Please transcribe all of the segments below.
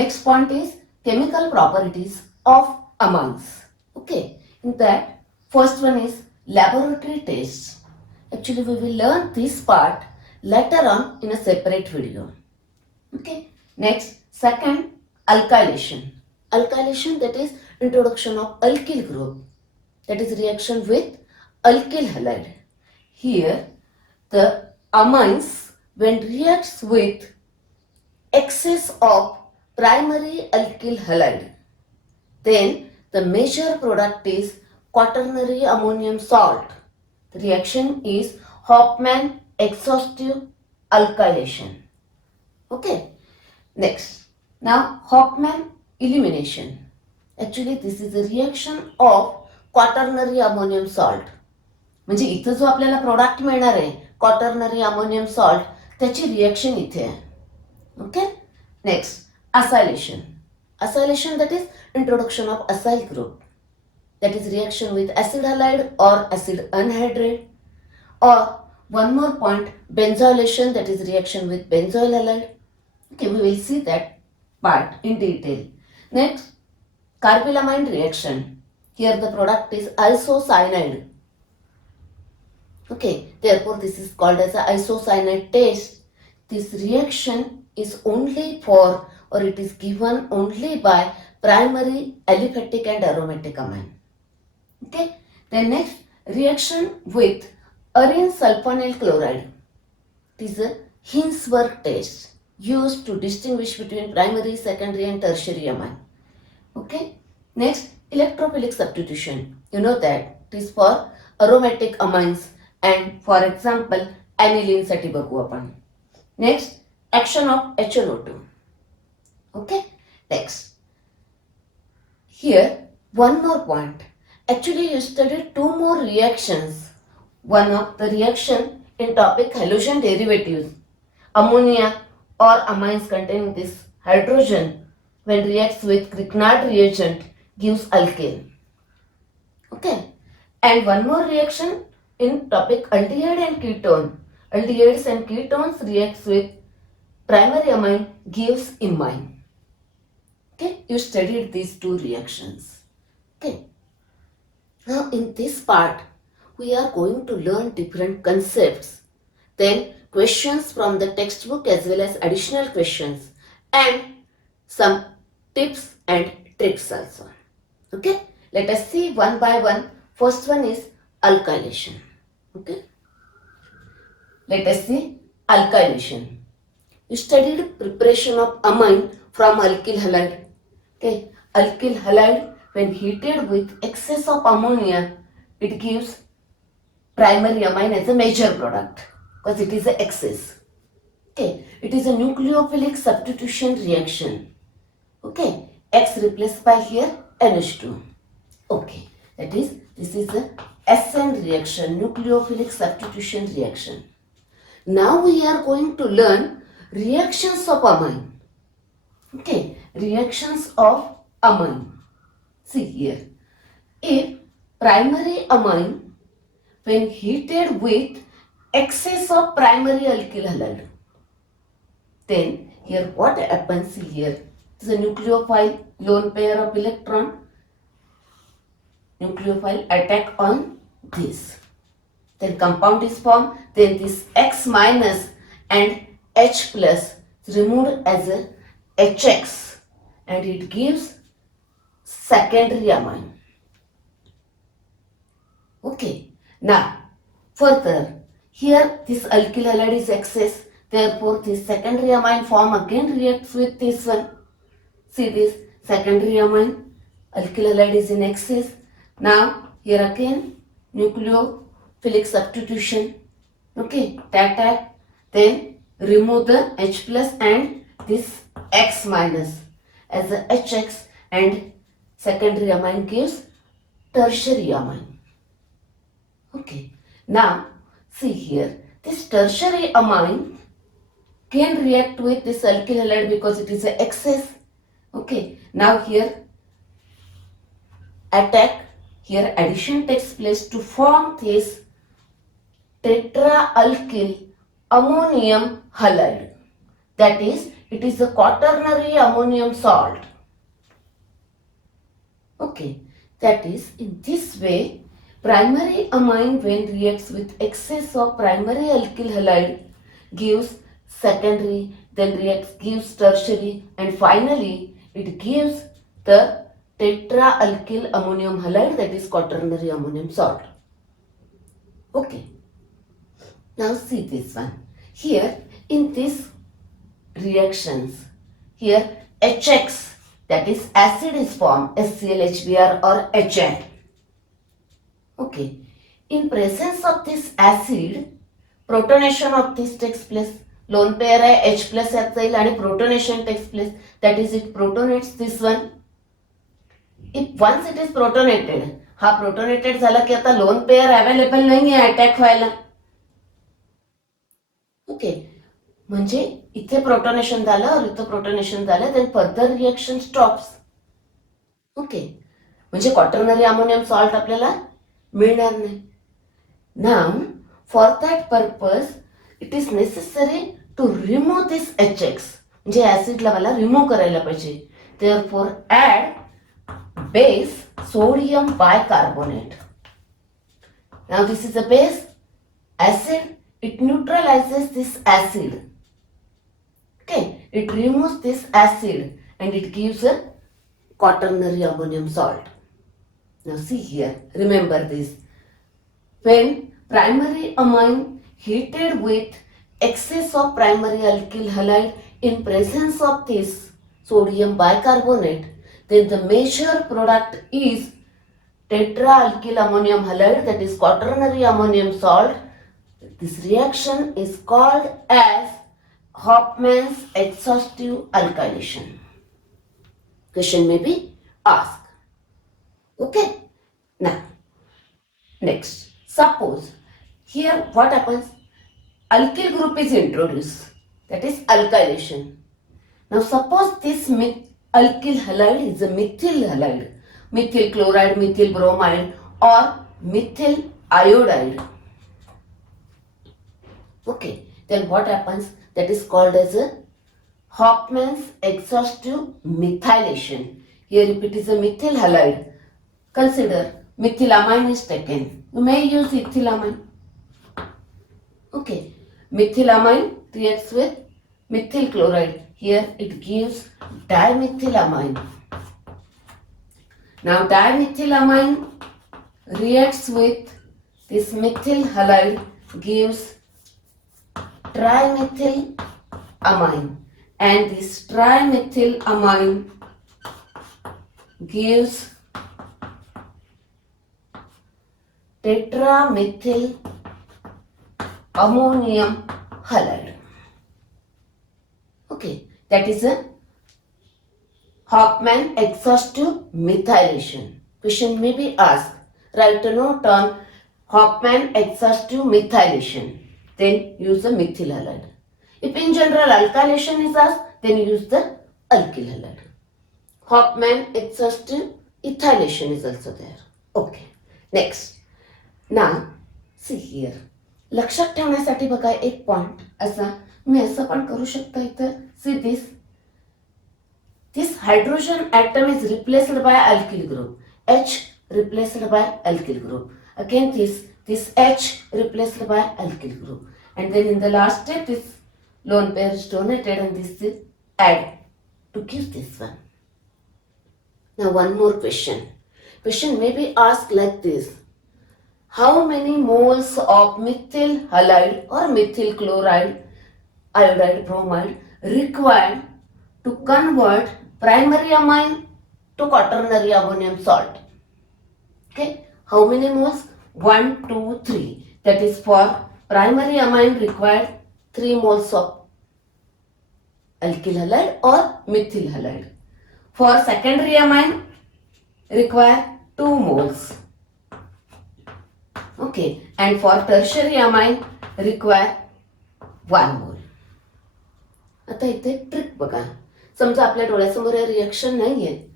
Next point is chemical properties of amines. Okay, in that first one is laboratory tests. Actually, we will learn this part later on in a separate video. Okay, next, second, alkylation. Alkylation, that is introduction of alkyl group, that is reaction with alkyl halide. Here, the amines, when reacts with excess of primary alkyl halide, then the major product is quaternary ammonium salt. The reaction is Hofmann exhaustive alkylation. Okay. Next. Now Hofmann elimination. Actually this is a reaction of quaternary ammonium salt. म्हणजे इथं जो आपल्याला product मिळणार आहे quaternary ammonium salt त्याची reaction इथे आहे. Okay. Next, acylation. Acylation, that is introduction of acyl group, that is reaction with acid halide or acid anhydride, or one more point, benzylation, that is reaction with benzoyl halide. Okay, we will see that part in detail. Next, carbylamine reaction. Here the product is isocyanide. Okay, therefore this is called as a isocyanide test. This reaction is only for, or it is given only by primary aliphatic and aromatic amine. Okay, then next, reaction with arene sulfonyl chloride. It is a Hinsberg test used to distinguish between primary, secondary and tertiary amine. Okay, next, electrophilic substitution. You know that it is for aromatic amines and for example aniline साठी बघू आपण. Next, action of HNO2. Okay, next, here one more point. Actually you studied two more reactions. One of the reaction in topic halogen derivatives. Ammonia or amines containing this hydrogen when reacts with Grignard reagent gives alkane. Okay, and one more reaction in topic aldehyde and ketone. Aldehydes and ketones reacts with primary amine gives imine. Okay, you studied these two reactions. Okay, now in this part we are going to learn different concepts, then questions from the textbook as well as additional questions and some tips and tricks also. Okay, let us see one by one. First one is alkylation. Okay, let us see alkylation. You studied preparation of amine from alkyl halide. Okay, alkyl halide when heated with excess of ammonia, it gives primary amine as a major product because it is a excess. Okay, it is a nucleophilic substitution reaction. Okay, X replaced by here NH2. Okay, that is, this is a SN reaction, nucleophilic substitution reaction. Now we are going to learn reactions of amine. Okay, reactions of amine. See here, if primary amine when heated with excess of primary alkyl halide, then here what happens here, this is a nucleophile, lone pair of electron, nucleophile attack on this, then compound is formed, then this X minus and H plus is removed as a HX and it gives secondary amine. Okay, now further here this alkyl halide is excess, therefore this secondary amine form again reacts with this one. See this secondary amine, alkyl halide is in excess. Now here again nucleophilic substitution. Okay, TAT, then remove the H plus and this X minus as a HX and secondary amine gives tertiary amine. Okay, now see here, this tertiary amine can react with this alkyl halide because it is a excess. Okay, now here attack, here addition takes place to form this tetraalkyl ammonium halide, that is it is a quaternary ammonium salt. Okay, that is, in this way, primary amine when reacts with excess of primary alkyl halide gives secondary, then reacts gives tertiary, and finally it gives the tetraalkyl ammonium halide, that is quaternary ammonium salt. Okay, now see this one. Here in these reactions, here HX, that is acid is formed, HCl, HBr or HN. Okay, in presence of this acid, protonation of this takes place. Lone pair आहे H plus यात जाईल आणि protonation takes place, that is it protonates this one. If once it is protonated, हा protonated झाला की आता lone pair available नाही आहे अटॅक व्हायला. ओके, म्हणजे इथे प्रोटोनेशन झालं और इथे प्रोटोनेशन झालं, then further reaction stops. Okay, म्हणजे क्वाटर्नरी अमोनियम सॉल्ट आपल्याला मिळणार नाही. Now for that purpose it is necessary to remove this HX, म्हणजे ऍसिडला मला रिमूव्ह करायला पाहिजे. Therefore add base sodium bicarbonate. Now this is a base acid, it neutralizes this acid. Okay, it removes this acid and it gives a quaternary ammonium salt. Now see here, remember this. When primary amine heated with excess of primary alkyl halide in presence of this sodium bicarbonate, then the major product is tetraalkyl ammonium halide, that is quaternary ammonium salt. This reaction is called as Hofmann's exhaustive alkylation. Question may be asked. Okay, now next, suppose here what happens, alkyl group is introduced, that is alkylation. Now suppose this alkyl halide is a methyl halide, methyl chloride, methyl bromide or methyl iodide. Okay, then what happens, that is called as a Hofmann's exhaustive methylation. Here if it is a methyl halide, consider methylamine is taken, you may use ethylamine. Okay, methylamine reacts with methyl chloride, here it gives dimethylamine. Now dimethylamine reacts with this methyl halide, gives trimethylamine, and this trimethylamine gives tetramethyl ammonium halide. Okay, that is a Hofmann exhaustive methylation. Question may be asked, write a note on Hofmann exhaustive methylation, then use the methyl halide. If in general alkylation is asked, then use the alkyl halide. Hofmann exhaustive ethylation is also there. Okay, next. Now see here, लक्षात ठेवण्यासाठी बघा एक point असा, मी असं पण करू शकतो इथं. सी this hydrogen atom is replaced by alkyl group, H replaced by alkyl group, again this H replaced by alkyl group, and then in the last step this lone pair is donated and this is added to give this one. Now one more question may be asked like this, how many moles of methyl halide or methyl chloride, iodide, bromide required to convert primary amine to quaternary ammonium salt? Okay, how many moles? 1, 2, 3. That is for primary amine required 3 moles of alkyl halide or methyl halide. For secondary amine require 2 moles. Okay, and for tertiary amine require 1 mole. आता इथे trick बघा, समजा आपल्या डोळ्यासमोर reaction नाहीये.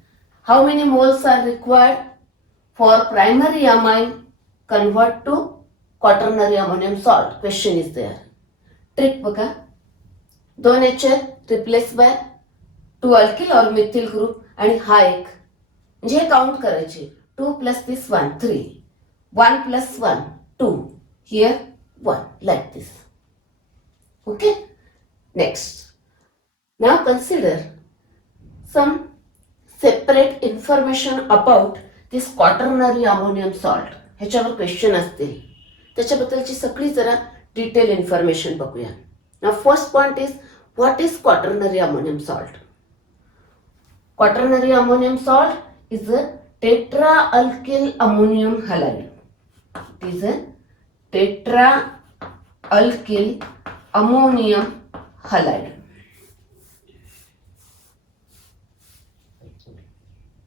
How many moles are required for primary amine convert to quaternary ammonium salt? Question is there. Trick बघा, 2 HL replace by 2 alkyl और methyl group आणि हा एक म्हणजे हे काउंट करायचे 2 plus this 1 3 1 plus 1 2 here 1 like this. Okay, next now consider some separate information about this quaternary ammonium salt. ह्याच्यावर question असतील त्याच्याबद्दलची सगळी जरा डिटेल इन्फॉर्मेशन बघूया. Now first point is what is quaternary ammonium salt. Quaternary ammonium salt is a tetra alkyl ammonium halide. It is a tetra alkyl ammonium halide.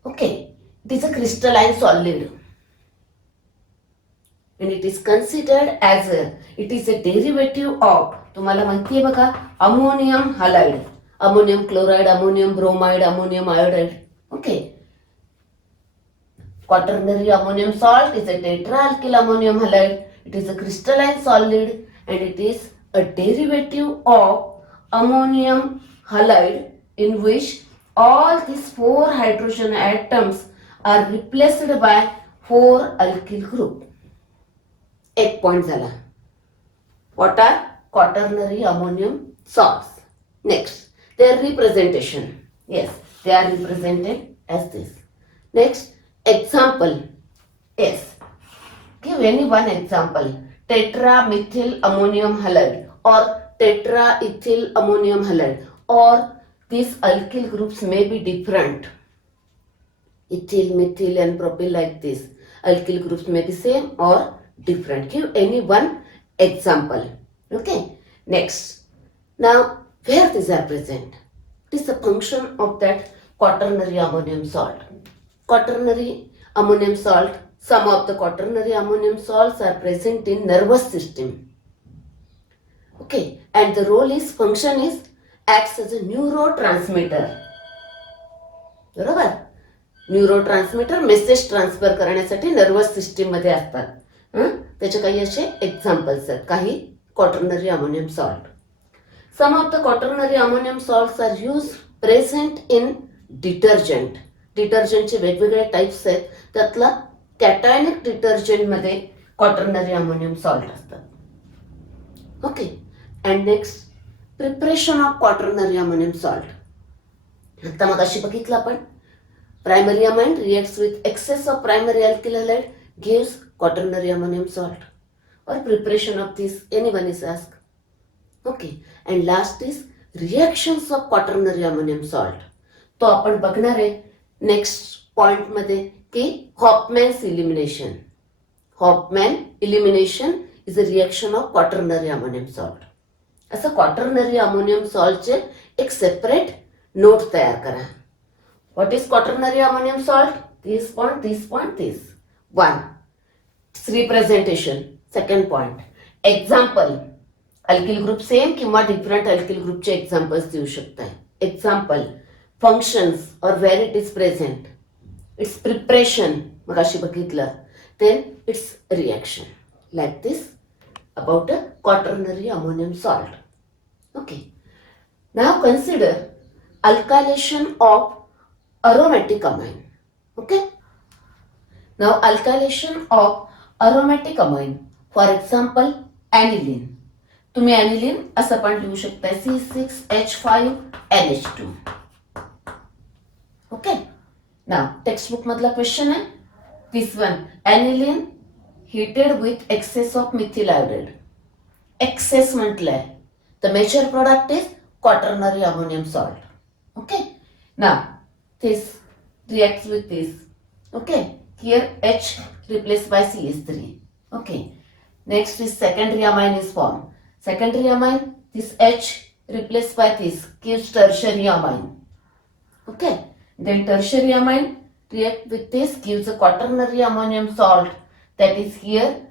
Okay, it is a crystalline solid and it is considered as it is a derivative of तुम्हाला माहिती आहे बघा ammonium halide, ammonium chloride, ammonium bromide, ammonium iodide. Okay, quaternary ammonium salt is a tetraalkyl ammonium halide. It is a crystalline solid and it is a derivative of ammonium halide in which all these 4 hydrogen atoms are replaced by 4 alkyl group. एक point झाला. What are quaternary ammonium salts? Next, their representation. Yes, they are represented as this. Next, example. Yes, give any one example. Tetramethyl ammonium halide or tetraethyl ammonium halide, or these alkyl groups may be different. Ethyl, methyl and propyl like this. Alkyl groups may be same or different. Give any one example. Okay. Next. Now, where these are present? It is a function of that quaternary ammonium salt. Quaternary ammonium salt. Some of the quaternary ammonium salts are present in nervous system. Okay, and the role is function is acts as a neurotransmitter. बरोबर, neurotransmitter message transfer करण्यासाठी nervous system मध्ये असतात. त्याचे काही असे examples आहेत काही quaternary ammonium salt. Some of the quaternary ammonium salts are use present in detergent. डिटर्जंटचे वेगवेगळे टाइप्स आहेत. त्यातला कॅटायनिक डिटर्जंट मध्ये क्वाटर्नरी अमोनियम सॉल्ट असतात. Okay, and next preparation of quaternary ammonium salt. आता मग अशी बघितलं आपण primary amine reacts with excess of primary alkyl halide gives quaternary ammonium salt, or preparation of this anyone is asked. Okay, and last is reactions of quaternary ammonium salt. तो आपण बघणार आहे next point मध्ये की Hofmann's elimination. Hofmann elimination is a reaction of quaternary ammonium salt. असं quaternary ammonium सॉल्टचे एक separate note तयार करा. What is quaternary ammonium salt? This point, this point, this 1. Representation. Second point example. Alkyl group same किंवा different alkyl ग्रुपचे examples देऊ शकताय. Example functions और where it is present. Its preparation मग अशी बघितलं. Then its reaction like this about a quaternary ammonium salt. Okay, now consider alkylation of aromatic amine. Okay, now alkylation of aromatic amine, for example aniline. तुम्ही aniline असं पण लिहू शकता C6H5NH2. Okay, now textbook मधला question आहे this one. aniline heated with excess of methyl iodide. Excess म्हटलंय. The major product is quaternary ammonium salt. Okay. Now this reacts with this. Okay. Here H replaced by CH3. Okay. Next is secondary amine is formed. Secondary amine, this H replaced by this gives tertiary amine. Okay. Then tertiary amine react with this gives a quaternary ammonium salt. That is here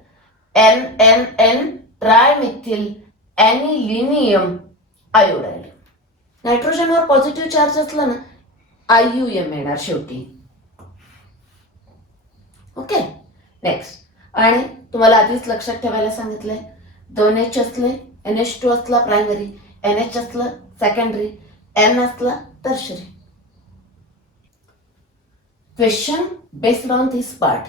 NNN trimethyl anilinium iodide. नायट्रोजनवर positive charge असला ना IUM येणार शेवटी. Okay, next. आणि तुम्हाला आधीच लक्षात ठेवायला सांगितलंय 2H असले NH2 असला प्रायमरी, NH असलं सेकंडरी, N असला tertiary. Question based on this part.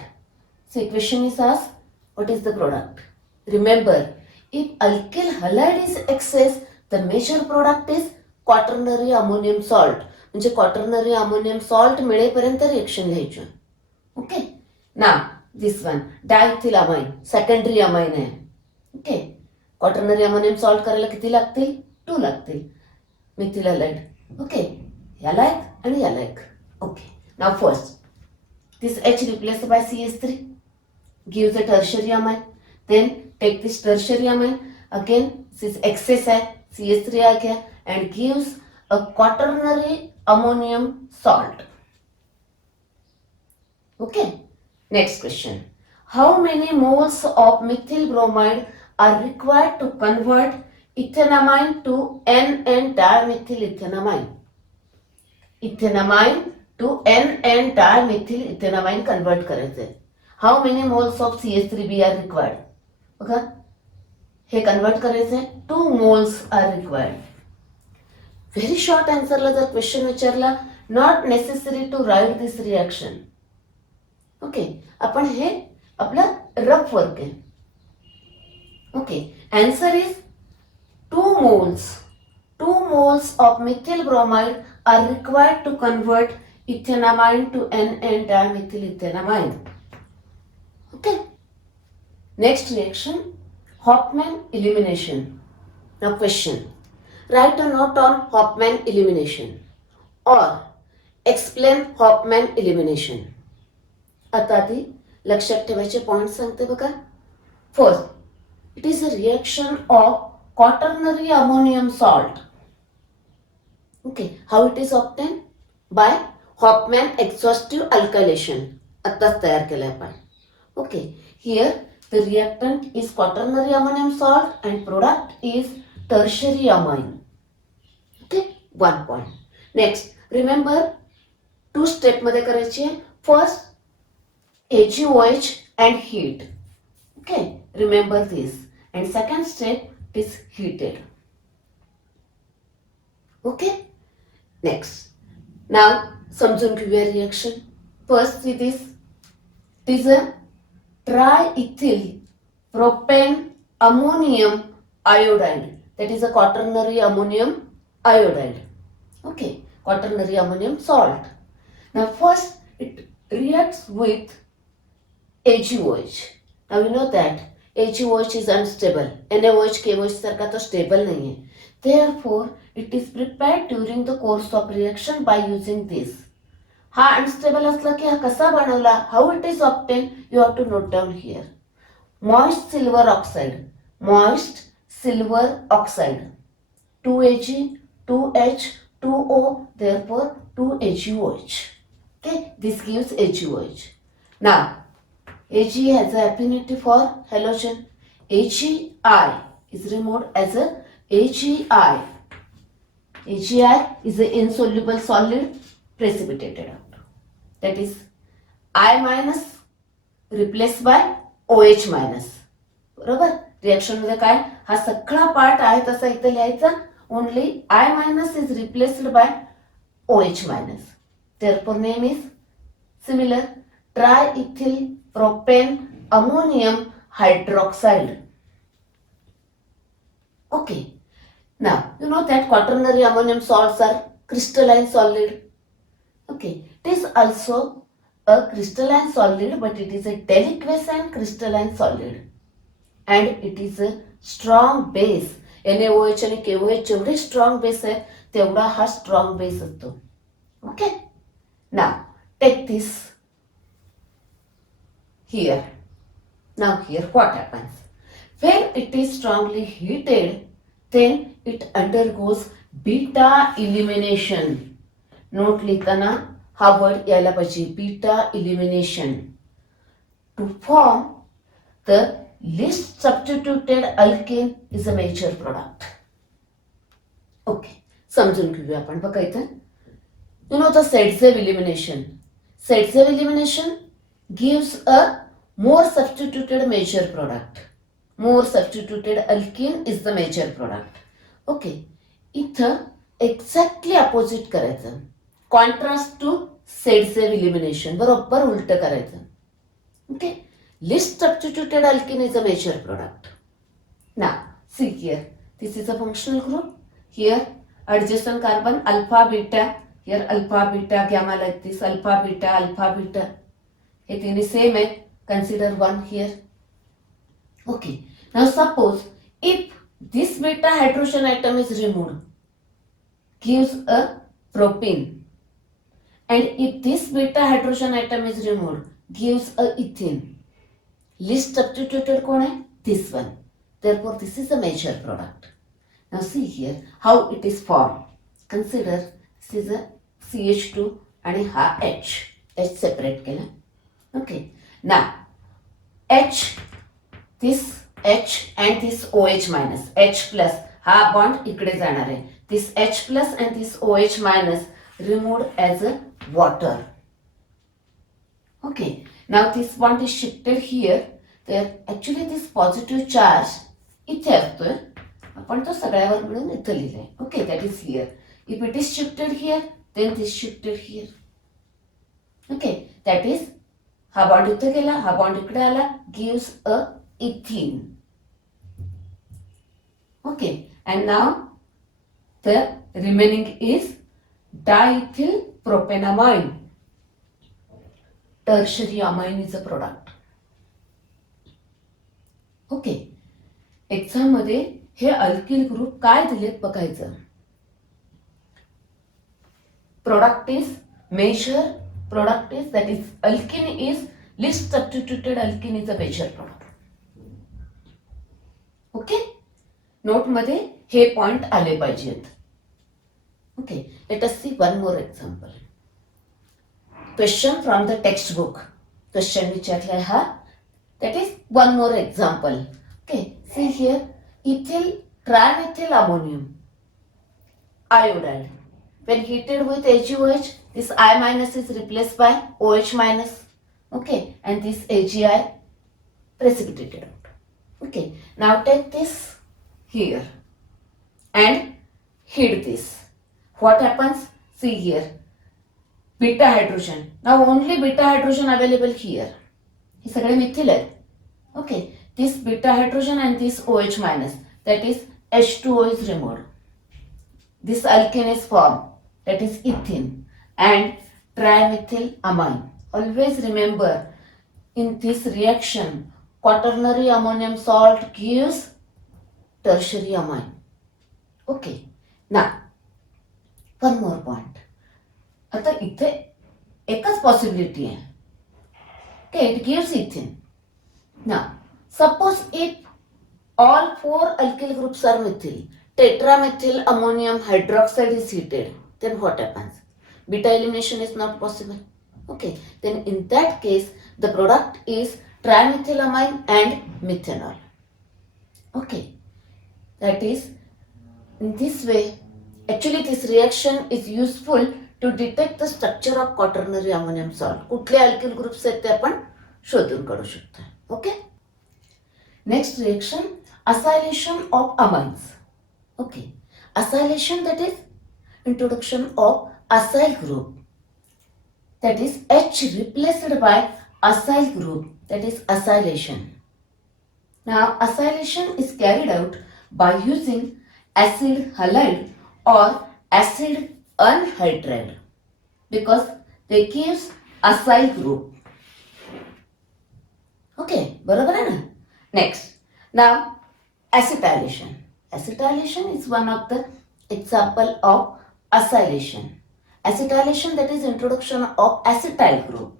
So question is asked, what is the product? Remember, if alkyl halide is excess, the major product is quaternary ammonium salt. म्हणजे quaternary ammonium salt मिळेपर्यंत reaction लिहायची. Okay. ना this one डायथिलामाइन secondary amine आहे. Okay. Quaternary ammonium salt करायला किती लागतील? 2 लागतील. Mithil halide. Okay. याला एक आणि याला एक. Okay. Now first this H replaced by CH3 gives a tertiary amine. Then take this tertiary amine again, this excess है CH3 आ गया and gives a quaternary ammonium salt. Okay. Next question. How many moles of methyl bromide are required to convert ethanamine to NN dimethyl ethanamine? Ethanamine to NN dimethyl ethanamine convert करायचे. How many moles of CH3B are required? बघा हे convert करायचे 2 moles are required. Very short आन्सरला जर question विचारला not necessary to write this reaction. Okay. आपण हे आपलं rough work आहे. Okay. Answer is 2 moles of methyl bromide are required to convert ethanamine to NN dimethyl ethanamine. Okay. Next reaction, Hofmann elimination. Now question, write a note on Hofmann elimination or explain Hofmann elimination. आता ती लक्षात ठेवायचे point सांगते बघा. First, it is a reaction of quaternary ammonium salt. Okay, how it is obtained? By Hofmann exhaustive alkylation. आत्ताच तयार केलं आपण. Okay, here the reactant is quaternary ammonium salt and product is tertiary amine. Okay, 1 point. Next, remember 2 step मध्ये करायची आहे. First AgOH and heat. Okay, remember this. And second step is heated. Okay. Next. Now समजून घेऊया reaction. First see this. It is a triethyl propane ammonium iodide. That is a quaternary ammonium iodide. Okay. Quaternary ammonium salt. Now first it reacts with AgOH. Now we know that AgOH is unstable. NaOH, KOH सारखा तो stable नहीं है. Therefore, it is prepared during the course of reaction by using this. हा unstable असला की हा कसा बनवला? How it is obtained? You have to note down here. Moist silver oxide. 2Ag, 2H, 2O, therefore 2AgOH. Okay, this gives AgOH. Now, Ag has an affinity for halogen. Agi is removed as a AgI. AgI is an insoluble solid precipitated out. That is I minus replaced by OH minus. बरोबर. Reaction मध्ये काय हा सगळा part आहे तसा इथे लिहायचा. Only I minus is replaced by OH minus. Therefore name is similar. Triethyl propane ammonium hydroxide. Okay. Now you know that quaternary ammonium salts are crystalline solid. Okay. It is also a crystalline solid, but it is a deliquescent crystalline solid. And it is a strong base. NaOH आणि KOH जेवढे strong base आहे तेवढा हा strong base असतो. Okay. Now take this here. Now here what happens? When it is strongly heated, then it undergoes beta elimination. Note लिहिताना हा word यायला पाहिजे beta elimination to form the least substituted alkane is a major product. Okay, समजून घेऊया आपण. बघा इथे you know the Sedzev elimination. Sedzev elimination gives a more substituted major product. More substituted alkene is the major product. Okay, इथं exactly opposite करायचं. Contrast to Saytzeff elimination, बरोबर उलट करायचं. Okay, least substituted alkene is a major product. Now, see here, this is a functional group. Here, adjacent carbon alpha, beta. Here, alpha, beta, gamma like this, alpha, beta, alpha, beta. It is same hai. Consider one here. Okay. Now, suppose if this beta hydrogen atom is removed, gives a propene. And if this beta hydrogen atom is removed, gives a ethene. Least substituted कौन है? This one. Therefore, this is a major product. Now see here how it is formed. Consider this is a CH2 and ha H. H separate केला. Okay. Now H, this H and this OH minus, H plus हा bond इकडे जाणार आहे. This H plus and this OH minus removed as a water. Okay. Now this bond is shifted here. There actually this positive charge इथे असतोय, आपण तो सगळ्यावर मिळून इथं लिहिलंय. Okay, that is here. If it is shifted here then this shifted here. Okay, that is हा bond इथे गेला, हा बॉन्ड इकडे आला, gives a ethene. Okay, and नाव the remaining is diethyl propanamine. Tertiary amine is a product. Okay, exam मध्ये हे alkyl group काय दिलेत बघायचं. Product is major, product is that is alkene is least substituted alkene is a major product. Okay, note मध्ये हे point आले पाहिजेत. Okay, let us see one more example. Question from the text book. Question विचारलाय हा, that is one more example. Okay, see here, ethyl trimethyl ammonium iodide. When heated with AgOH, this I minus is replaced by OH minus. Okay, and this AgI precipitated out. Okay, now take this here and heat this. What happens? See here, beta hydrogen. Now only beta hydrogen available here. हे सगळे मिथिल आहेत. Okay. This beta hydrogen and this OH minus, that is H2O is removed. This alkene is formed, that is ethene and trimethyl amine. Always remember, in this reaction, quaternary ammonium salt gives tertiary amine. Okay. Now, one more point. आता इथे एकच possibility आहे. Okay, it gives ethene. Now, suppose if all four alkyl groups are methyl, tetramethyl ammonium hydroxide is heated, then what happens? Beta elimination is not possible. Okay, then in that case, the product is trimethylamine and methanol. Okay, that is, in this way, actually this reaction is useful to detect the structure of quaternary ammonium salt. कुठले alkyl groups आहेत ते आपण शोधून काढू शकतो. Okay. Next reaction, acylation of amines. Okay, acylation, that is introduction of acyl group, that is H replaced by acyl group, that is acylation. Now acylation is carried out by using acid halide or acid anhydride because they gives acyl group. Okay, बरोबर आहे ना. Next, now acetylation. Acetylation is one of the example of acylation. Acetylation, that is introduction of acetyl group.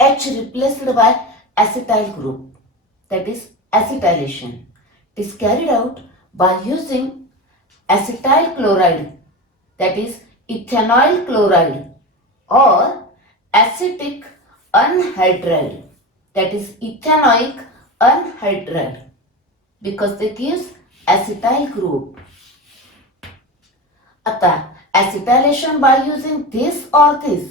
H replaced by acetyl group, that is acetylation. It is carried out by using acetyl chloride, that is ethanoyl chloride, or acetic anhydride, that is ethanoic anhydride, because they gives acetyl group. आता acetylation by using this or this,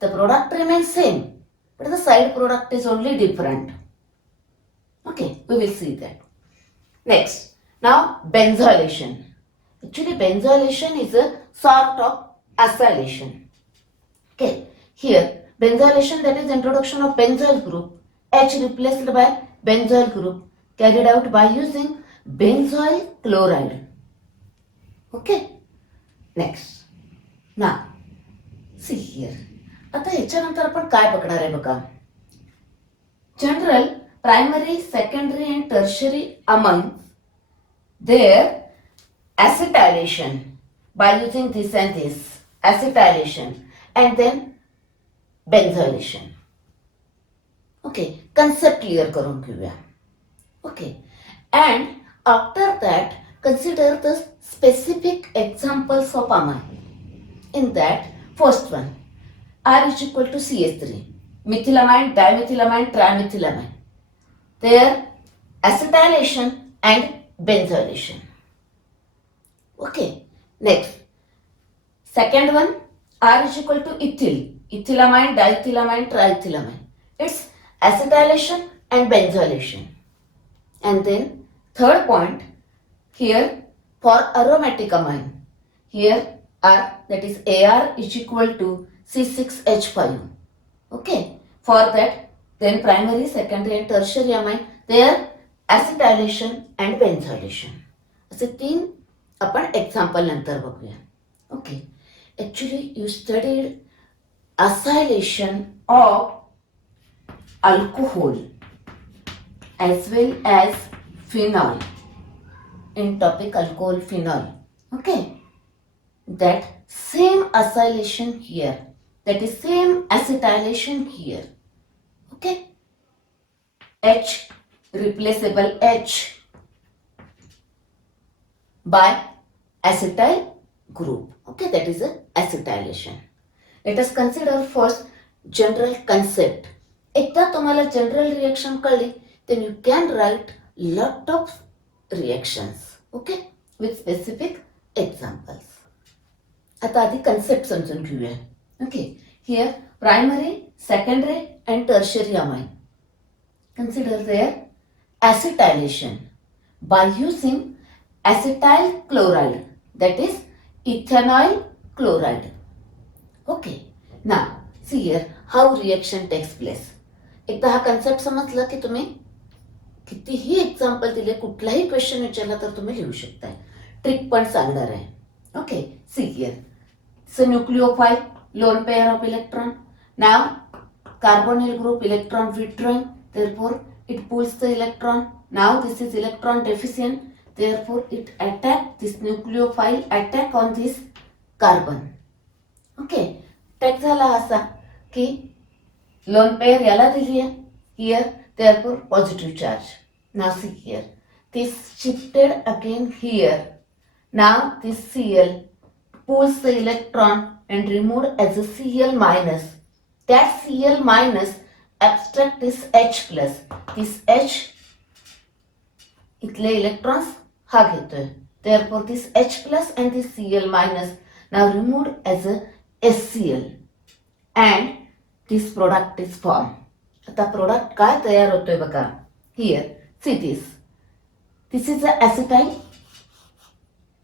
the product remains same, but the side product is only different. Okay, we will see that. Next, now benzylation. Actually, benzylation is a sort of acylation. Okay, here benzylation, that is introduction of benzyl group, H replaced by benzyl group, carried out by using benzyl chloride. Okay, next. Now, see here. आता ह्याच्यानंतर आपण काय बघणार आहे बघा. General, primary, secondary and tertiary amines, their acetylation by using this and this, acetylation, and then benzylation. Okay, concept clear करून घेऊया. Okay, and after that consider the specific examples of amine. In that, first one, R is equal to CH3, methylamine, dimethylamine, trimethylamine. Their acetylation and benzylation. Okay, next. Second one, R is equal to ethyl, ethylamine, diethylamine, triethylamine. Its acetylation and benzylation. And then third point, here for aromatic amine, here R, that is AR is equal to C6H5. Okay, for that then primary, secondary and tertiary amine, their acetylation and benzylation. असे 3 आपण example नंतर बघूया. Okay, actually you studied acylation of alcohol as well as phenol in topic alcohol phenol. Okay, that same acylation here, that is same acetylation here. Okay, H replaceable H by acetyl group. Okay, that is a acetylation. Let us consider first general concept. एकदा तुम्हाला general reaction कळली, then you can write lot of reactions. Okay, with specific examples. आता आधी concept समजून घेऊया. Okay, here primary, secondary and tertiary amine. Consider their acetylation by using acetyl chloride, that is ethanol chloride. Okay, now see here how reaction takes place. एकदा हा concept समजला की तुम्ही कितीही एक्झाम्पल दिले, कुठलाही क्वेश्चन विचारला तर तुम्ही लिहू शकताय. ट्रिक पण सांगणार आहे. Okay, see here. It's a nucleophile, lone pair of electron. Now carbonyl group electron withdrawing, therefore it pulls the electron. Now this is electron deficient, therefore it attack, this nucleophile attack on this carbon. Okay, attack झाला असा की lone pair याला दिली आहे here, therefore positive charge. Now see here, this shifted again here. Now this Cl pulls the electron and removed as a Cl minus. That Cl minus abstract this H plus. This H इथले electrons हा घेतोय. Therefore this H plus and this Cl minus now removed as a HCl and this product is formed. आता product काय तयार होतोय बघा. Here, see this. This is a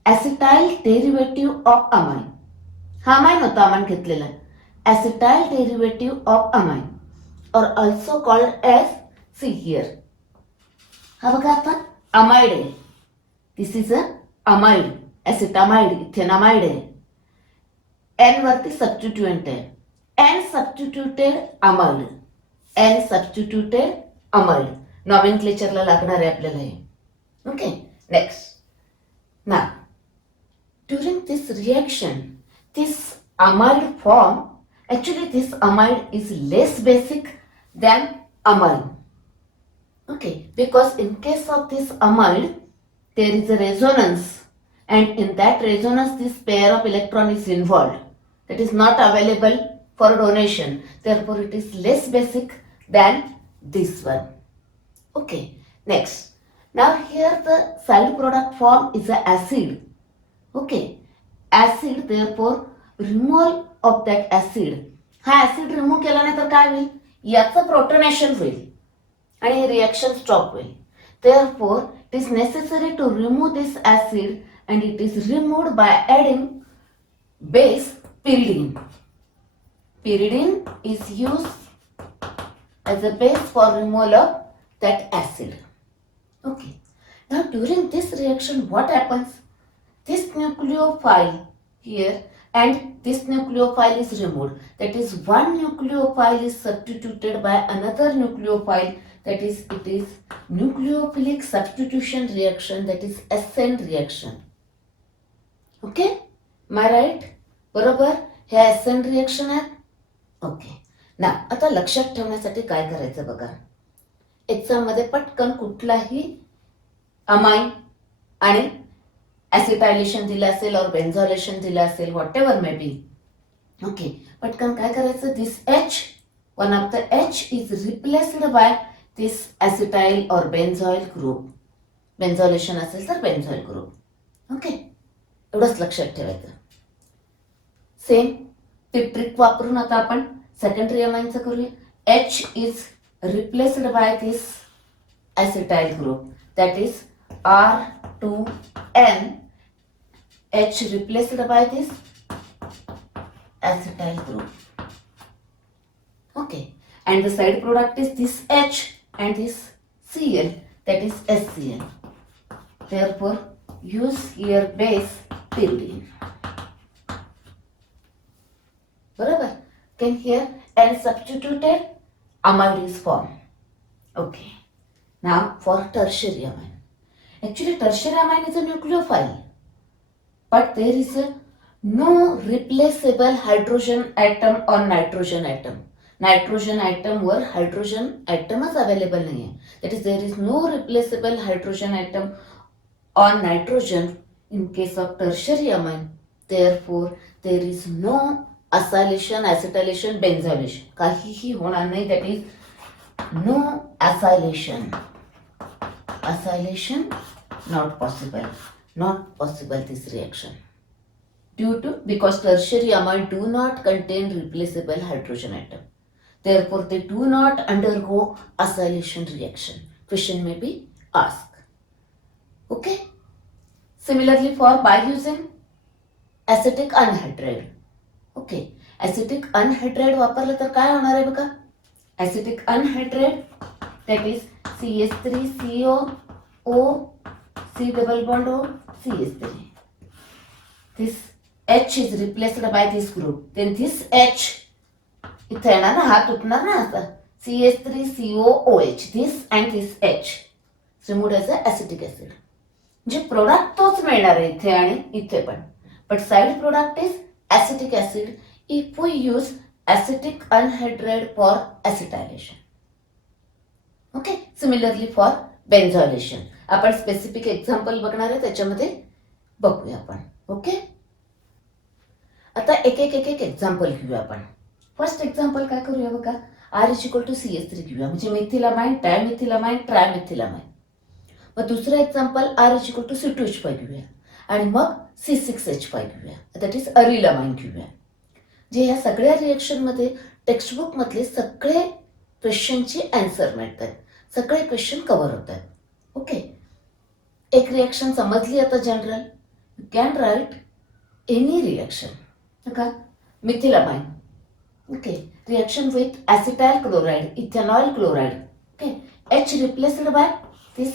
acetyl derivative of amine. हा amine होता, amine घेतलेला. Acetyl derivative of amine or also called as, see here. हा बघा आता amide आहे. This is a amide, acetamide, ethanamide आहे. N वरती substituent आहे. N substituted amide. N substituted amide. Nomenclature लागणार आहे आपल्याला हे. Okay, next. Now, during this reaction, this amide form, actually this amide is less basic than amine. Okay, because in case of this amide, there is a resonance, and in that resonance this pair of electron is involved. That is not available for donation. Therefore, it is less basic than this one. Okay, next. Now here the side product form is a acid. Okay, acid, therefore removal of that acid. हा acid remove केला नाही तर काय होईल, याचं protonation होईल आणि हे reaction stop होईल. Therefore it is necessary to remove this acid and it is removed by adding base pyridine. Pyridine is used as a base for removal of that acid. Okay. Now during this reaction, what happens? This nucleophile here and this nucleophile is removed. That is, one nucleophile is substituted by another nucleophile. That is, it is nucleophilic substitution reaction, that is SN reaction. Okay? Am I right? बरोबर? हे SN reaction आहे. Okay. ना आता लक्षात ठेवण्यासाठी काय करायचं बघा. Exam मध्ये पटकन कुठलाही अमाइन आणि ऍसिटायलेशन दिलं असेल और बेन्झॉलेशन दिलं असेल, whatever may be. Okay. पटकन काय करायचं, this H, one of the H is replaced by this acetyl और बेन्झॉइल ग्रुप. बेन्झॉलेशन असेल तर बेन्झॉइल ग्रुप. ओके, एवढंच लक्षात ठेवायचं. सेम ते ट्रिक वापरून आता आपण सेकंडरी अमाइनचं करूया. H is replaced by this acetyl group, that is R2N. H replaced by this acetyl group. Okay, and the side product is this H and this Cl, that is HCl. Therefore, use here base pyridine. Barabar? Can here and substituted amide is formed. Okay. Now for tertiary amine. Actually, tertiary amine is a nucleophile, but there is no replaceable hydrogen atom on nitrogen atom. Nitrogen atom were hydrogen atomच available नाही आहे. That is, there is no replaceable hydrogen atom on nitrogen in case of tertiary amine. Therefore, there is no acylation, acetylation, benzylation. काहीही होणार नाही. That is no acylation. Acylation not possible. Not possible this reaction. Due to, because tertiary amine do not contain replaceable hydrogen atom. Therefore, they do not undergo acylation reaction. Question may be asked. Okay. Similarly, for by using acetic anhydride. Okay. Acetic anhydride वापरलं तर काय होणार आहे बघा. Acetic anhydride, that is CH3CO, C double bond O, CH3. This H is replaced by this group. Then this H, इथे येणार ना, हा तुटणार ना आता. CH3COOH, this and this H removed as a acetic acid. म्हणजे प्रोडक्ट तोच मिळणार आहे इथे आणि इथे पण. But side product is acetic acid if we use acetic anhydride for acetylation. Okay. Similarly for benzylation. आपण स्पेसिफिक एक्झाम्पल बघणार आहे, त्याच्यामध्ये बघूया आपण. ओके. आता एक एक एक एक एक्झाम्पल घेऊया आपण. फर्स्ट एक्झाम्पल काय करूया बघा. R is equal to CH3 घेऊया, म्हणजे मिथिलामाइन, डायमिथिलामाइन, ट्रायमिथिलामाइन. मग दुसरं example R is equal to C2H5 घेऊया आणि मग C6H5 घेऊया, दॅट इज अरिलामाइन घेऊया. जे ह्या सगळ्या रिएक्शनमध्ये टेक्स्टबुक मधले सगळे क्वेश्चनची आन्सर मिळतात, सगळे क्वेश्चन कव्हर होतात. ओके. एक रिएक्शन समजली आता general. You can write any reaction. का methylamine. Okay. Reaction with acetyl chloride, ethanol chloride. Okay. H replaced by this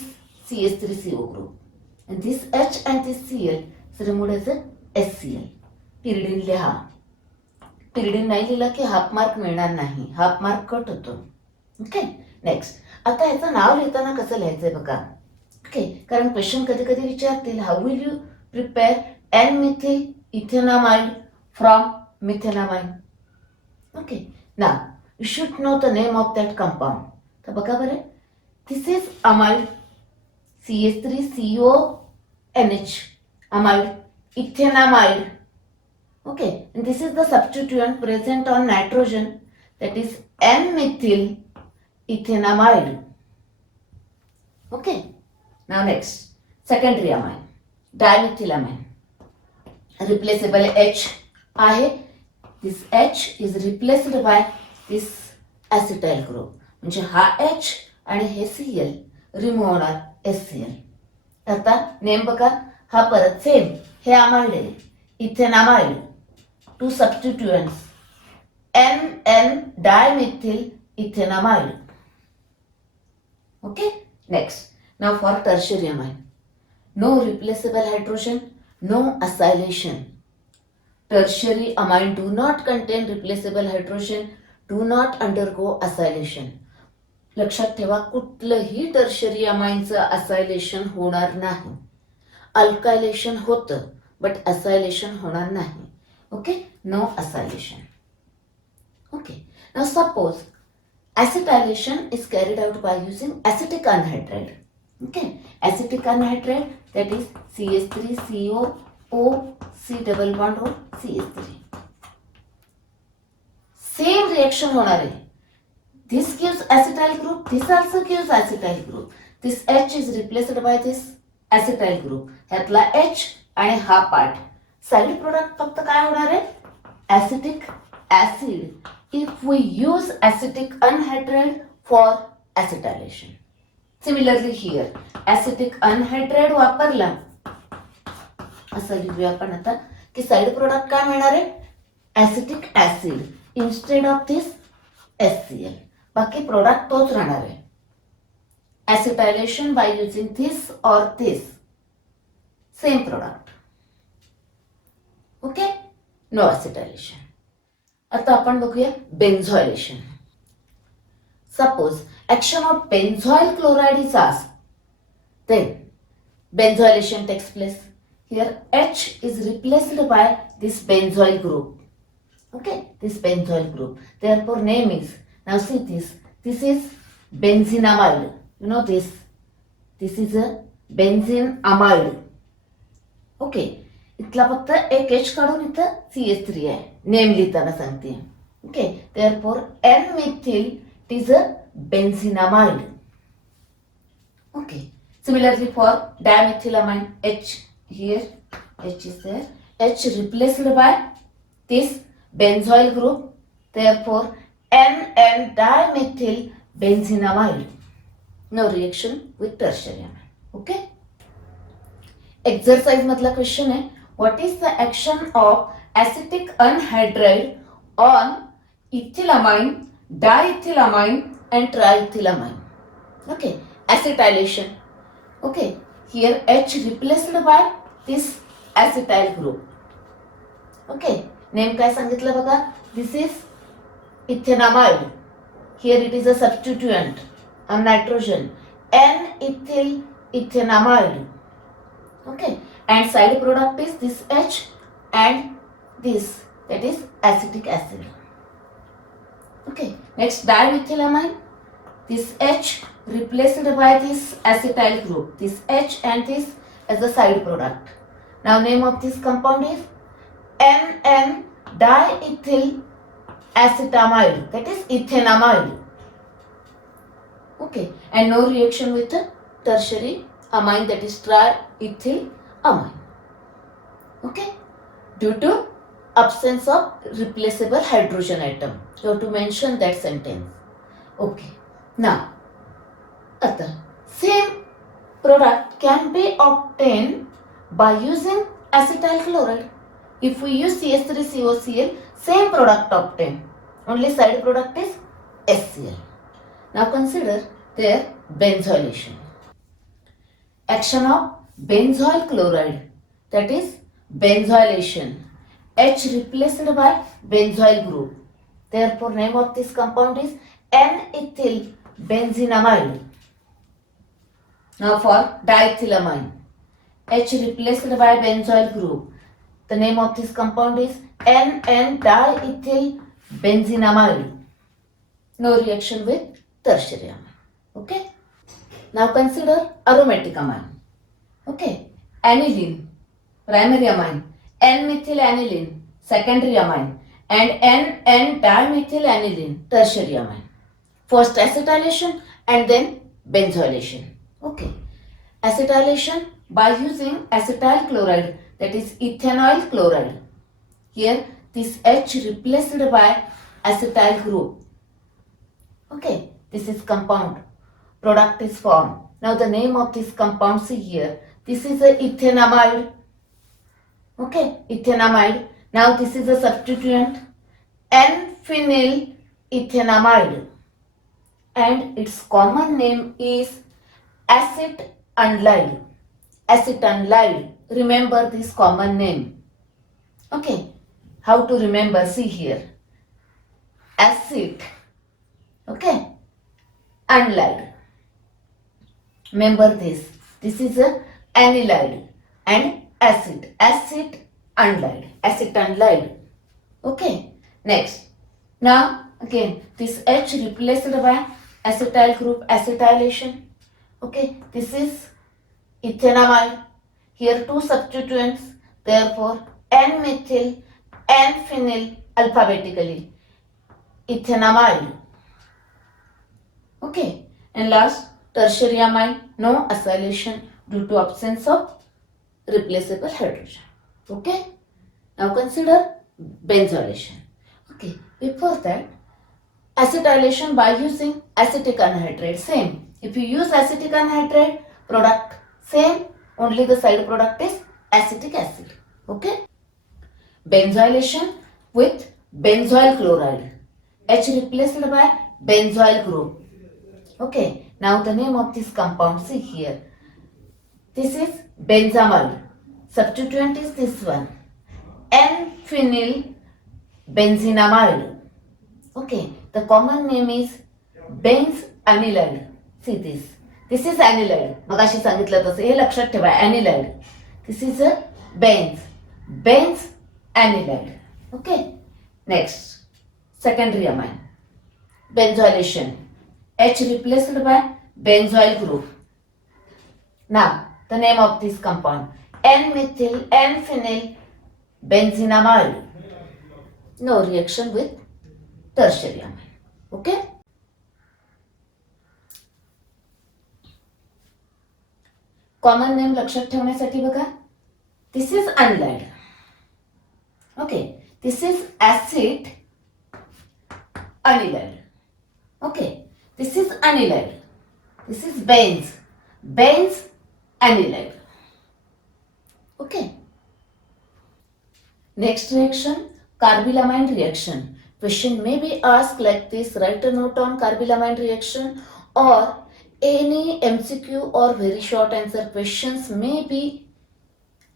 CH3CO group, and this H and this Cl is removed as a HCl. pyridine लिहा. pyridine नाही लिहिला की half mark मिळणार नाही, half mark cut होतो. Okay. Next. आता याचं नाव लिहिताना कसं लिहायचंय बघा. ओके. कारण क्वेश्चन कधी कधी विचारतील, how will you prepare N methyl ethanamide from methanamine. Okay. Now you should know the name of that compound. तर बघा बरं, this is amide CH3CONH, amide ethanamide. Okay, and this is the substituent present on nitrogen, that is N-methyl ethanamide. Okay, now next, secondary amine, dimethylamine. Replaceable H आहे. This H is replaced by this acetyl group. म्हणजे हा H आणि हे Cl remove होणार HCl. आता name बघा, हा परत सेम, हे अमाइड आहे, ethanamide, two substituents, NN dimethyl ethanamide. Okay, next. Now for tertiary amine. No replaceable hydrogen, no acylation. Tertiary amine do not contain replaceable hydrogen, do not undergo acylation. लक्षात ठेवा, कुठलंही tertiary अमाइनचं acylation होणार नाही. अल्कायलेशन होतं but acylation होणार नाही. Okay, no acylation. Okay, now suppose acetylation is carried out by using acetic anhydride. Okay, acetic anhydride, that is CH3CO, C double bond or CH3. Same reaction होणार आहे. This gives acetyl group, this also gives acetyl group. This H is replaced by this acetyl group. ह्यातला H आणि हा part. Side product फक्त काय होणार आहे? Acetic acid if we use acetic anhydride for acetylation. Similarly here, acetic anhydride वापरला, असं लिहूया आपण आता की साइड प्रोडक्ट काय मिळणार आहे? acetic acid instead of this HCl. बाकी प्रोडक्ट तोच राहणार आहे. acetylation by using this or this, same product. Okay, no acetylation. आता आपण बघूया बेन्झॉयलेशन. Suppose action of benzoyl chloride is asked, then benzoylation takes place. Here H is replaced by this benzoyl group. Okay, this benzoyl group. Therefore name is, now see this. This is benzenamide. You know this. This is a benzenamide. Okay. इथला फक्त एक H काढून इथं CH3 आहे. Name लिहिताना सांगते. Okay, therefore N-methyl it is a benzenamide. Okay. Similarly for dimethylamine, H here, H is there. H replaced by this benzoyl group. Therefore N dimethyl benzenamide. No reaction with tertiary amine. Okay. Exercise मधला question आहे, what is the action of acetic anhydride on ethylamine, diethylamine and triethylamine? Okay, acetylation. Okay, here H replaced by this acetyl group. Okay, name काय सांगितलं बघा, this is ethanamide. Here it is a substituent, a nitrogen, N-ethyl ethanamide. Okay, and side product is this H and this, that is acetic acid. Okay, next dimethylamine, this H replaced by this acetyl group, this H and this as the side product. Now name of this compound is NN diethyl acetamide, that is ethanamide. Okay, and no reaction with the tertiary amine, that is triethyl amine. Okay, due to absence of replaceable hydrogen atom. You have to mention that sentence. Okay, now the same product can be obtained by using acetyl chloride. If we use CH3COCl, same product obtained, only side product is HCl. Now consider their benzoylation. Action of benzoyl chloride, that is benzoylation. H replaced by benzoyl group. Therefore name of this compound is N-ethyl benzenamide. Now for diethylamine, H replaced by benzoyl group. The name of this compound is NN diethyl benzenamide. No reaction with tertiary amine. Okay. Now consider aromatic amine. Okay, aniline, primary amine, N-methyl aniline, secondary amine, and N dimethyl aniline, tertiary amine. First acetylation and then benzoylation. Okay, acetylation by using acetyl chloride, that is ethanoyl chloride. Here this H replaced by acetyl group. Okay, this is compound. Product is formed. Now the name of this compound, see here, This is a ethanamide. Okay, ethanamide. Now this is a substituent N-phenyl ethanamide, and its common name is acetanilide. Acetanilide. Remember this common name. Okay, how to remember? See here. Acid. Okay, anilide. Remember this. This is a anilide and acid. Acid anilide. Acetanilide. Okay. Next. Now again this H replaced by acetyl group, acetylation. Okay. This is ethanamide. Here two substituents. Therefore N-methyl, N-phenyl alphabetically. Ethanamide. Okay. And last tertiary amine, no acylation due to absence of replaceable hydrogen. Okay. Now consider benzylation. Okay. Before that, acetylation by using acetic anhydride. Same. If you use acetic anhydride, product same. Only the side product is acetic acid. Okay. Benzylation with benzoyl chloride. H replaced by benzoyl group. Okay, now the name of this compound, see here. This is benzamide. Substituent is this one. N-phenyl benzenamide. Okay, the common name is benzanilide. See this. This is anilide. मगाशी सांगितलं तसं हे लक्षात ठेवा anilide. This is a benzanilide. Okay. Next, secondary amine. Benzylation. H replaced by benzoyl group. Now, the name of this compound. N-methyl, N-phenyl benzenamide. No reaction with tertiary amine. Okay? Common name लक्षात ठेवण्यासाठी बघा. This is anilide. Okay. This is acid anilide. Okay. This is anilide. This is anilide. Okay. Next reaction, carbylamine reaction. Question may be asked like this: write a note on carbylamine reaction, or any MCQ or very short answer questions may be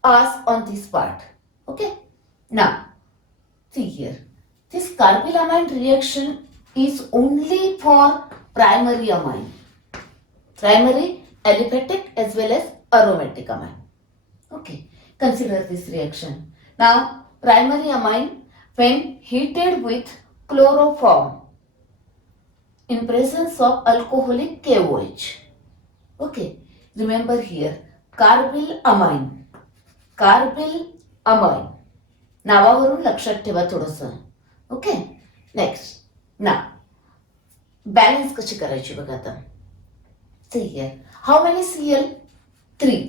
asked on this part. Okay. Now, see here. This carbylamine reaction is only for primary amine. Primary, aliphatic as well as aromatic amine. Okay, consider this reaction. Now, primary amine when heated with chloroform in presence of alcoholic KOH. Okay, remember here, carbylamine. carbylamine. नावावरून लक्षात ठेवा थोडंसं. Okay. Next. ना balance कशी करायची बघा आता. See here. How many Cl? 3.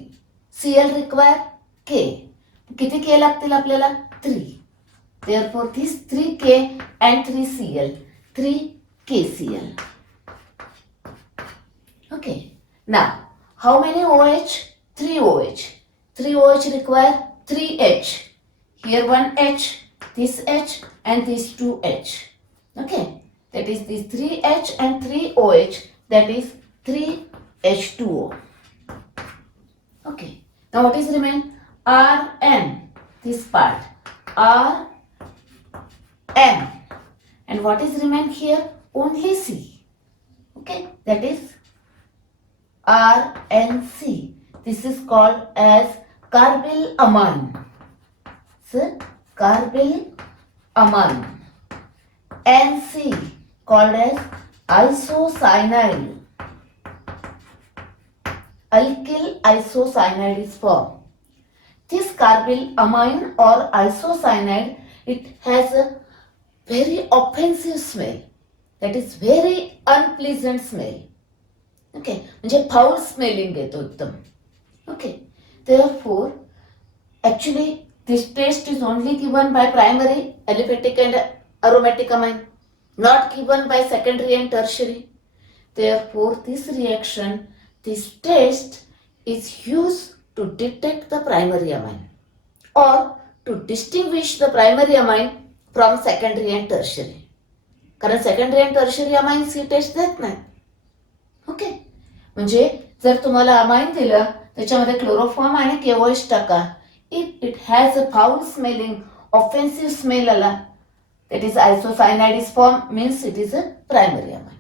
Cl require K. किती K लागतील आपल्याला? 3. Therefore this 3K and 3Cl. 3KCl. Okay. Now, how many OH? 3 OH. 3 OH require 3H. Here 1 H, this H and this 2 H. Okay. That is this 3H and 3 OH. That is 3 H2O. Okay. Now what is remain? Rn. This part. Rn. And what is remain here? Only C. Okay. That is RNC. This is called as carbylamine. So, carbylamine. NC called as isocyanide. Alkyl isocyanide is formed. This carbylamine or isocyanide, it has a very offensive smell. That is very unpleasant smell. Okay, म्हणजे foul smelling येतो एकदम. Okay, therefore, actually this taste is only given by primary, aliphatic and aromatic amine, not given by secondary and tertiary. Therefore, this reaction, this taste is used to detect the primary amine or to distinguish the primary amine from secondary and tertiary. कारण secondary and tertiary amines ही test देत नाही. Okay, म्हणजे जर तुम्हाला amine दिलं त्याच्यामध्ये chloroform आणि केओएच टाका, if it has a foul smelling offensive smell आला, that is isocyanide is formed, means it is a primary amine.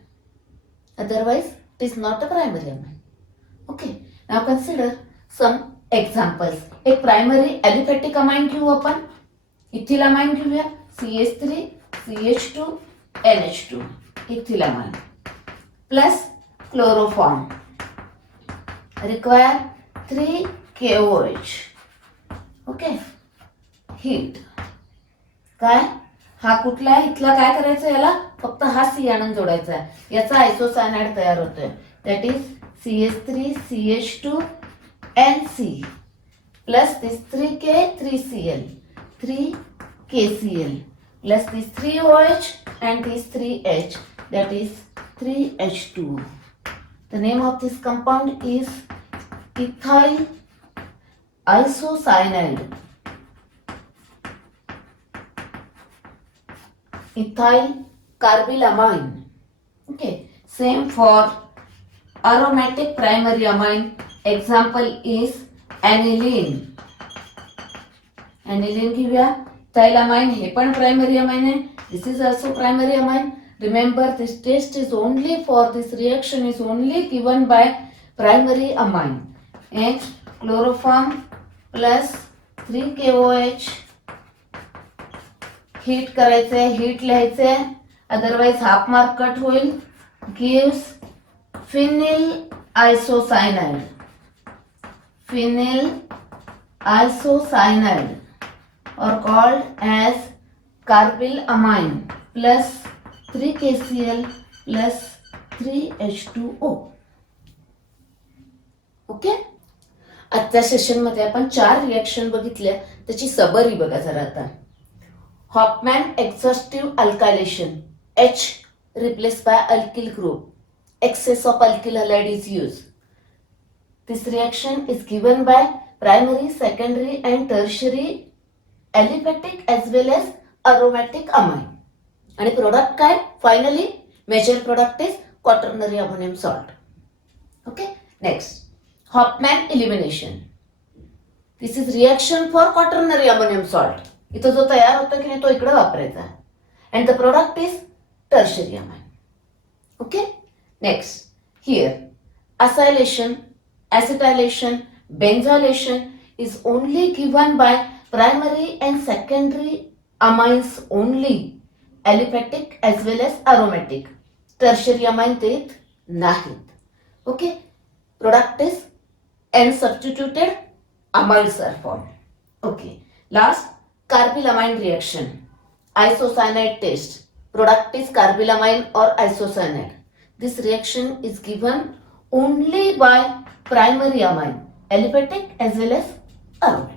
Otherwise, it is not a primary amine. Okay, now consider some examples. एक primary aliphatic amine घेऊ आपण. Ethyl amine घेऊया, CH3 CH2 NH2 ethyl amine plus chloroform require 3 KOH. Okay, heat काय हा कुठला आहे, इथला काय करायचं, याला फक्त हा सी आणून जोडायचा आहे, याचा आयसोसायनाइड तयार होतोय, that is CH3 CH2 NC plus this 3K 3Cl 3KCl plus this 3OH and this 3H, that is 3H2. The name of this compound is ethyl isocyanide. Ethyl carbylamine. Okay, same for aromatic primary amine. Example is aniline. aniline घेऊया. Ethylamine हे पण primary amine आहे. This is also primary amine. Remember, this test is only for this reaction is only given by primary amine. Next, chloroform plus 3KOH. Heat करायचे, heat लिहायचे, otherwise half mark cut होईल. Gives phenyl isocyanide. Phenyl isocyanide or called as carbylamine plus 3KCl plus 3H2O. Okay, आजच्या session मध्ये आपण 4 reaction बघितल्या, त्याची सबरी बघा जरा आता. Hofmann exhaustive alkylation, H replaced by alkyl group, excess of alkyl halide is used. This reaction is given by primary, secondary and tertiary aliphatic as well as aromatic amine. आणि product काय, finally major product is quaternary ammonium salt. Okay, next Hofmann elimination. This is reaction for quaternary ammonium salt. इथं जो तयार होतो की नाही तो इकडे वापरायचा, and the product is tertiary amine. Okay, next here acylation, acetylation, benzylation is only given by primary and secondary amines only, aliphatic as well as aromatic. Tertiary amine देत नाहीत. Okay, product is N substituted, amides are formed. Okay, last carbylamine reaction, isocyanide test. Product is carbylamine or isocyanide. This reaction is given only by primary amine, aliphatic as well as aromatic.